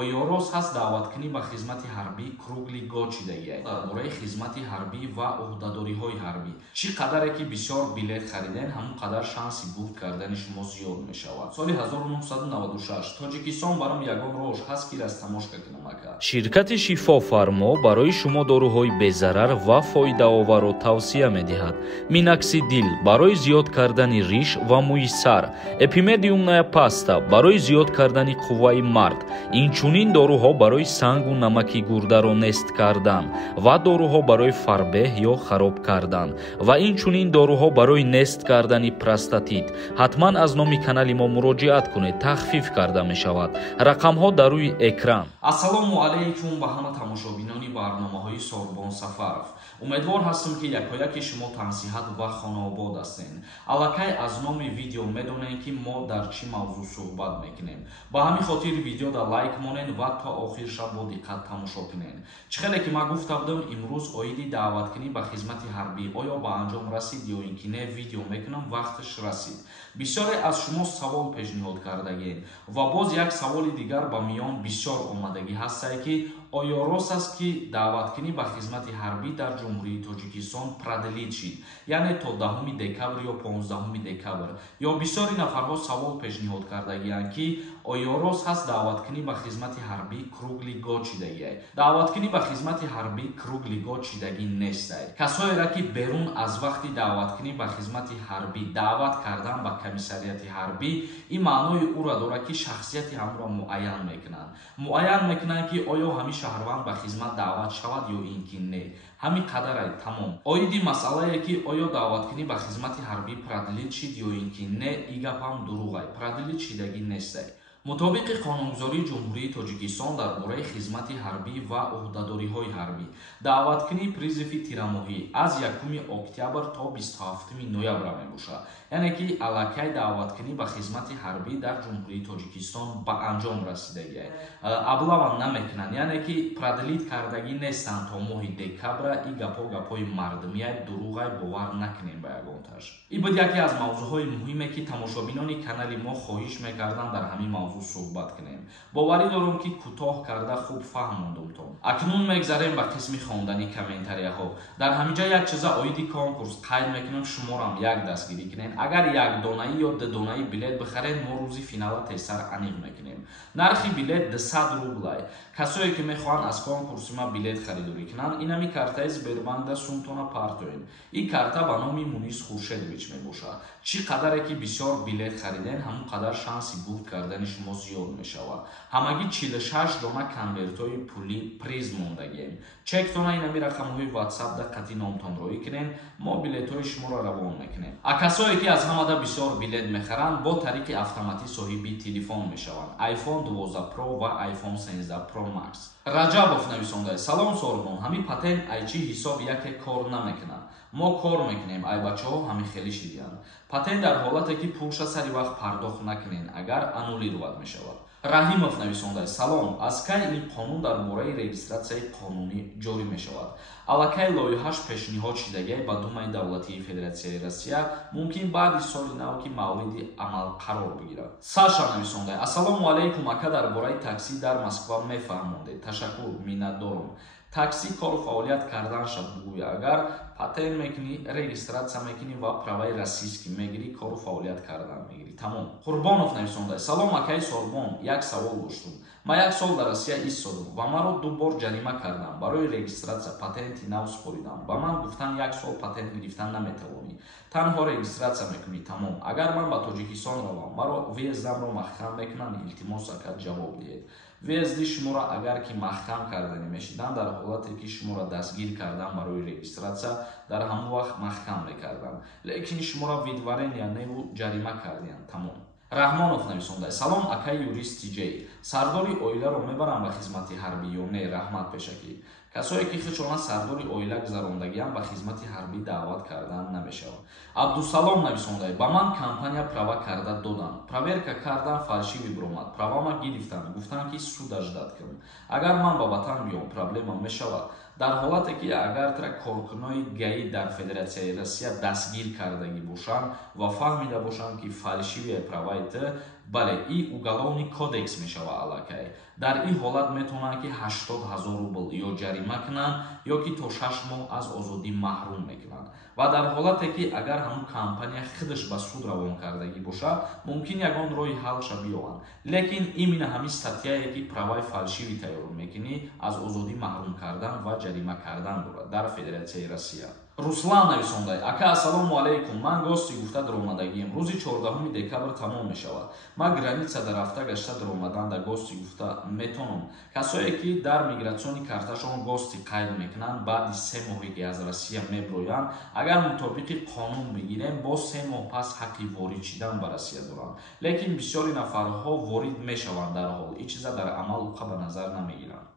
оё рост ҳаст даъваткунӣ ба хизмати ҳарбӣ кругли го чидагиай дар бораи хизмати ҳарбӣ ва ӯҳдадориҳои ҳарбӣ чӣ қадаре ки бисёр билет хариден ҳамон қадар шанси бурд кардани шумо зиёд мешавад. Соли 1996 Тоҷикистон баром ягон роҳш ҳаст ки раз тамошка кунам ака. Ширкати Шифофармо барои шумо дорӯҳои безарар ва фоидаоверро тавсия медиҳад. Миноксидил барои зиёд кардани риш ва мӯи сар, эпимедиумная паста барои зиёд кардани қувваи мард, инчунин дорӯҳо барои сангу намаки гурдаро нест кардан ва дорӯҳо барои фарбеҳ ё хароб кардан ва инчунин дорӯҳо барои нест кардани простатит. ҳатман аз номи канали мо муроҷиат кунед, тахфиф карда мешавад. рақамҳо дар рӯи экран. Ассалому алайкум ба ҳама тамошобинони барномаҳои Сорбон Сафаров. Умедвор ҳастам ки якояки шумо тансиҳат ва хонаобод ҳастен. Аллакай аз номи видео медонем ки мо дар чӣ мавзӯъ суҳбат мекунем. Ба ҳамин хотир видеода лайк монен ва то охир шаб бо диққат тамошо кунен. Чӣ хеле ки ман гуфта будам имрӯз оиди даъваткунӣ ба хизмати ҳарбӣ оё ба анҷом расид ё ин ки не видео мекунам, вақташ расид. Бисёре аз шумо савол пешниҳод кардагиен ва боз як саволи дигар ба миён бисёр омадагӣ ҳастае ки оё рост аст ки даъваткунӣ ба хизмати ҳарбӣ дар ҷумҳурии Тоҷикистон продлит шид, яъне то 10 декабр ё 15 декабр. Ё бисёри нафарҳо савол пешниҳод кардагиянд ки оё рост ҳаст даъваткунӣ ба хизмати ҳарбӣ кругли го чидагиай. Даъваткунӣ ба хизмати ҳарбӣ кругли го чидагӣ нестай. Касоеро ки берун аз вақти даъваткунӣ ба хизмати ҳарбӣ даъват кардан ба комиссарияти ҳарбӣ, ин маънои ӯро дорад ки шахсияти ҳамро муайян мекунанд. Муайян мекунанд ки оё ҳамин шаҳрванд ба хизмат даъват шавад ё ин ки не. ҳамин қадарай тамом. Оиди масъалае ки оё даъваткунӣ ба хизмати ҳарбӣ продлит шид ё ин ки не, и гапам дурӯғай. Продлит шидагӣ нестай. мутобиқи қонунгузории ҷумҳурии Тоҷикистон дар бораи хизмати ҳарбӣ ва ӯҳдадориҳои ҳарбӣ, даъваткунии призиви тирамоҳӣ аз 1 октябр то 27 ноябр мебошад. яъне ки аллакай даъваткунӣ ба хизмати ҳарбӣ дар ҷумҳурии Тоҷикистон ба анҷом расидагиай. Аблава намекунанд, яъне ки продлит кардагӣ нестанд то моҳи декабра. И гапои мардумиай дурӯғай, бовар накунем ба ягон таж. И буд яке аз мавзӯъҳои муҳиме ки тамошобинони канали мо хоҳиш мекарданд дар ҳамин мавзӯъ суҳбат кунем. боварӣ дорам ки кӯтоҳ карда хуб фаҳмондумтон. акнун мегзарем ба қисми хондани комментарияҳо. дар ҳаминҷа як чиза оиди конкурс қайд мекунам, шуморам як дастгирӣ кунен. агар як донаи ё дуданои билет бихарен, мо рӯзи финала тесар аниқ мекунем. нархи билет 200 рублай. касое ки мехоҳанд аз конкурси ма билет харидорӣ кунанд, инами картаи Сбербанк да сумтона партоен. ин карта ба номи Мунис Хуршедович мебошад. чӣ қадаре ки бисёр билет хариден, ҳамон қадар шанси бурд кардани шумо зиёд мешавад. ҳамагӣ 46 дона конвертҳои пулӣ приз мондагием. чектона инами рақамҳои WhatsApp да қати номтон роӣ кунен, мо билетҳои шуморо равон мекунем. касое ки аз ҳамада бисёр билет мехаранд, бо тариқи автоматӣ соҳиби телефон мешаванд. iPhone 12 Pro ва iPhone 13 Pro Max. Раҷабов нависондаи: салом Сорбон, ҳамин патент айчи ҳисоб яке кор намекунад. мо кор мекунем, ай бачаҳо ҳамин хеле шидиянд. патент дар ҳолате ки пулша сари вақт пардохт накунен, агар аннулироват мешавад. Раҳимов нависондаи: салом, аз кай ин қонун дар бораи регистратсияи қонунӣ ҷорӣ мешавад? аллакай лоиҳаш пешниҳод шидагиай ба Думаи давлатии Федератсияи Россия, мумкин баъди соли нав ки мавриди амал қарор бигирад. Саша нависондаи: ассалому алайкум ака, дар бораи таксӣ дар Москва мефаҳмонед. ташаккур, миннатдорам. таксӣ кору фаъолият карданшад бугӯй, агар патент мекунӣ, регистратсия мекунӣ ва праваи российский мегирӣ, кору фаъолият кардан мегирӣ. Тамом. Қурбонов нависондаи: салом акаи Сорбон, як савол доштум. ман 1 сол дар Россия истодам ва маро 2 бор ҷарима кардам. барои регистратсия патенти нав супоридам. ба ман гуфтанд 1 сол патент гирифтан наметавонӣ, танҳо регистратсия мекунӣ. Тамом. агар ман ба Тоҷикистон равам, маро вездамро маҳкам мекунанд? илтимос ака ҷавоб диҳед. везди шуморо агар ки маҳкам карданӣ мешидан, дар ҳолате ки шуморо дастгир кардан барои регистратсия, дар ҳамон вақт маҳкам мекарданд, лекин шуморо видварен я неву ҷарима кардиянд. Тамом. Раҳмонов нависондаи: салом акаи юрист Тиҷей, сардори оиларо мебарам ба хизмати ҳарбӣ ё не? раҳмат пешакӣ. касое ки хичона сардори оила гузарондагиам ба хизмати ҳарбӣ даъват кардан намешавад. Абдусалом нависондаи: ба ман компания права карда доданд. проверка кардам, фальшивӣ биромад. правама гирифтанд, гуфтанд ки судаш дад кун. агар ман ба ватан биём, проблема мешавад? дар ҳолате ки агар тра коркунои ГАИ дар Федератсияи Россия дастгир кардагӣ бошанд ва фаҳмида бошанд ки фальшивие праваи ту, бале ин уголовный кодекс мешава аллакай. дар ин ҳолат метавонанд ки 80,000 рубл ё ҷарима кунанд ё ки то 6 моҳ аз озодӣ маҳрум мекунанд. ва дар ҳолате ки агар ҳамун компания худаш ба суд равон кардагӣ бошад, мумкин ягон роҳи ҳалша биёбанд. лекин именно ҳамин статьяе ки праваи фалшиви тайёр мекунӣ аз озодӣ маҳрум кардан ва ҷарима кардан дорад дар Федератсияи Россия. Руслан нависондай: ака ассалому алайкум, ман гости гуфта даромадагием. Рӯзи 14 декабр тамом мешавад. Ман граница дарафта гашта даромадан дар гости гуфта метонам. Касое ки дар мигратсиони карташон гости қайд мекунанд, баъди 3 моҳе ки аз Россия меброянд, агар мутобиқи қонун бигирем, бо 3 моҳ пас ҳаққи ворид шидан ба Россия доранд. Лекин бисёри нафарҳо ворид мешаванд дар ҳол ин чиза дар амал уқа ба назар намегиранд.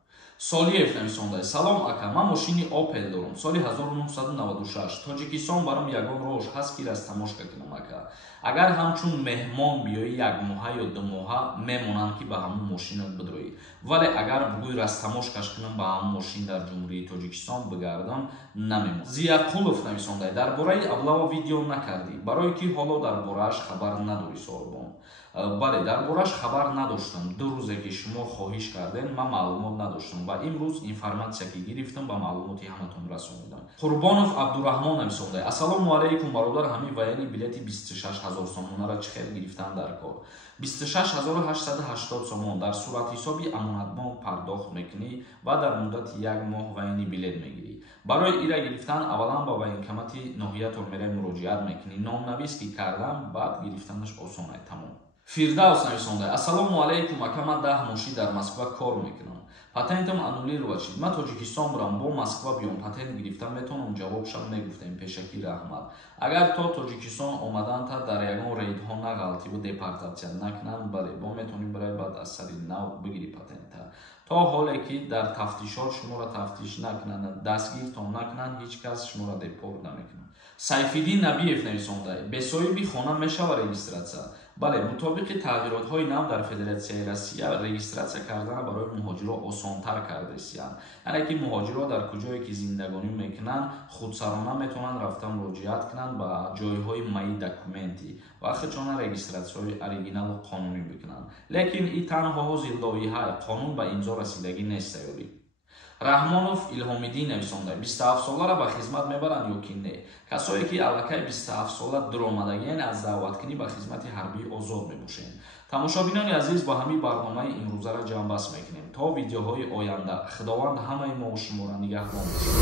Солиев нависондай: салом ака, ман мошини Opel дорам. Соли 1996 Тоҷикистон барам ягон роҳш ҳаст ки растамошка кунам ака. Агар ҳамчун меҳмон биёӣ 1 моҳа ё 2 моҳа мемонам ки ба ҳамун мошинат бидроӣ. Вале агар бугӯй растамошкаш кунам ба ҳамун мошин дар Ҷумҳурии Тоҷикистон бигардам, намемонам. Зиякулов нависондай: дар бораи Аблава видео накардӣ, барое ки ҳоло дар борааш хабар надорӣ Сорбон. бале, дар борааш хабар надоштам. 2 рӯзе ки шумо хоҳиш карден, ман маълумот надоштам ва имрӯз информатсия ки гирифтам ба маълумоти ҳаматон расонидам. Қурбонов Абдурахмон нависондай: ассалому алайкум бародар, ҳамин ваяни билети 26000 сомонаро чӣ хел гирифтан дар кор? 26880 сомон дар суратҳисоби амонатбонк пардохт мекунӣ ва дар муддати 1 моҳ ваяни билет мегирӣ. барои ира гирифтан аввалан ба военкомати ноҳиятон мерай муроҷиат мекунӣ, номнавис ки кардам, баъд гирифтанаш осон ай тамом. Фирдавс нависондай: ассалому алайкум ака, ман 10 мошин дар Москва кор мекунам. Патентам аннулировад шид. Ман Тоҷикистон бурам, бо Москва биём патент гирифтан метавонам? Ҷавобшам мегуфтем пешакӣ раҳмат. Агар то Тоҷикистон омадан та дар ягон рейдҳо нағалтиву депортатсия накунанд, бале, бо метавонӣ барои баъд аз сари нав бигирӣ патента. То ҳоле ки дар тафтишот шуморо тафтиш накунанд, дастгиртон накунанд, ҳеҷ кас шуморо депорт намекунад. Сайфиддин Набиев нависондай: бесоҳиби хона мешава регистратсия? бале, мутобиқи тағйиротҳои нав дар Федератсияи Россия регистратсия кардан барои муҳоҷиро осонтар карда истанд. яъне ки муҳоҷиро дар куҷое ки зиндагонӣ мекунанд, худсарона метавонанд рафта муроҷиат кунанд ба ҷойҳои маи документи ва хичона регистратсияҳои оригиналу қонунӣ бикунанд. лекин ин танҳо ҳозир лоиҳа қонун ба имзо расидагӣ нест ёрӣ. Раҳмонов Илҳомиддин нависондай: 27 солара ба хизмат мебаранд ё ки не? Касое ки аллакай 27 сола даромадагиен аз даъваткунӣ ба хизмати ҳарбӣ озод мебошем. Тамошобинони азиз, ба ҳамин барномаи имрӯзара ҷамъбаст мекунем. То видеоҳои оянда, худованд ҳамаи мо шуморо нигаҳбон бошад.